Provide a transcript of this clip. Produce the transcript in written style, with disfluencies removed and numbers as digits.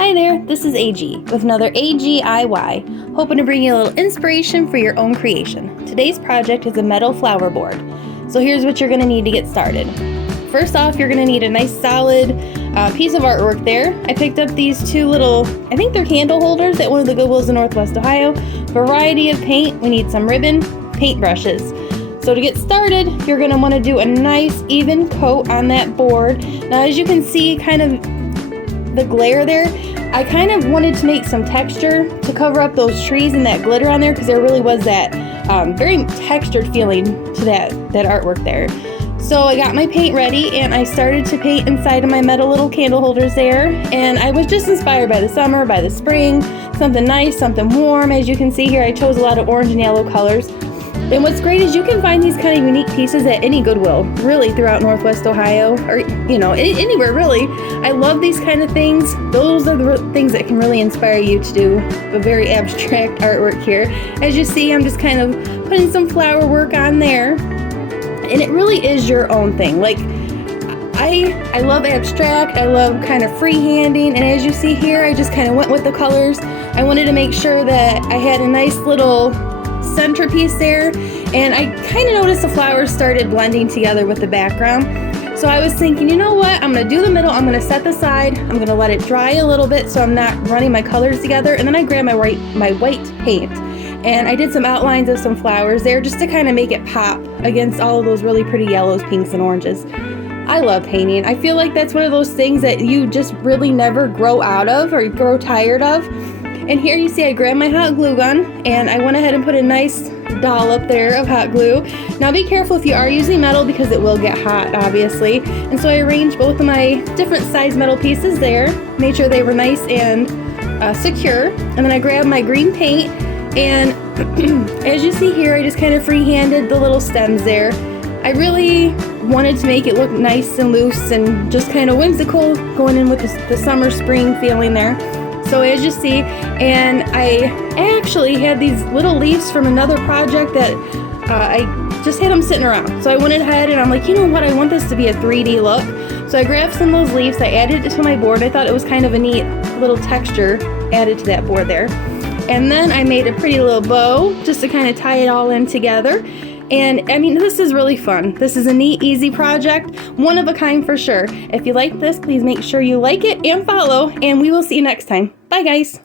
Hi there, this is AG with another AGIY, hoping to bring you a little inspiration for your own creation. Today's project is a metal flower board. So here's what you're going to need to get started. First off, you're going to need a nice solid piece of artwork there. I picked up these two little, I think they're candle holders at one of the Goodwills in Northwest Ohio. Variety of paint. We need some ribbon, paintbrushes. So to get started, you're going to want to do a nice even coat on that board. Now as you can see, kind of the glare there, I kind of wanted to make some texture to cover up those trees and that glitter on there, because there really was that very textured feeling to that artwork there. So I got my paint ready and I started to paint inside of my metal little candle holders there, and I was just inspired by the summer, by the spring, something nice, something warm. As you can see here, I chose a lot of orange and yellow colors. And what's great is you can find these kind of unique pieces at any Goodwill, really, throughout Northwest Ohio, or anywhere really. I love these kind of things. Those are the things that can really inspire you to do a very abstract artwork here. As you see, I'm just kind of putting some flower work on there, and it really is your own thing. Like, I love abstract, I love kind of freehanding, and as you see here, I just kind of went with the colors. I wanted to make sure that I had a nice little centerpiece there, and I kind of noticed the flowers started blending together with the background. So I was thinking, you know what, I'm going to do the middle, I'm going to set the side, I'm going to let it dry a little bit so I'm not running my colors together, and then I grabbed my white paint and I did some outlines of some flowers there just to kind of make it pop against all of those really pretty yellows, pinks, and oranges. I love painting. I feel like that's one of those things that you just really never grow out of or grow tired of. And here you see I grabbed my hot glue gun and I went ahead and put a nice dollop there of hot glue. Now be careful if you are using metal, because it will get hot, obviously. And so I arranged both of my different size metal pieces there, made sure they were nice and secure. And then I grabbed my green paint, and as you see here, I just kind of freehanded the little stems there. I really wanted to make it look nice and loose and just kind of whimsical, going in with the summer spring feeling there. So as you see, and I actually had these little leaves from another project that I just had them sitting around. So I went ahead and I'm like, you know what, I want this to be a 3D look. So I grabbed some of those leaves, I added it to my board. I thought it was kind of a neat little texture added to that board there. And then I made a pretty little bow just to kind of tie it all in together. And I mean, this is really fun. This is a neat, easy project, one of a kind for sure. If you like this, please make sure you like it and follow, and we will see you next time. Bye, guys.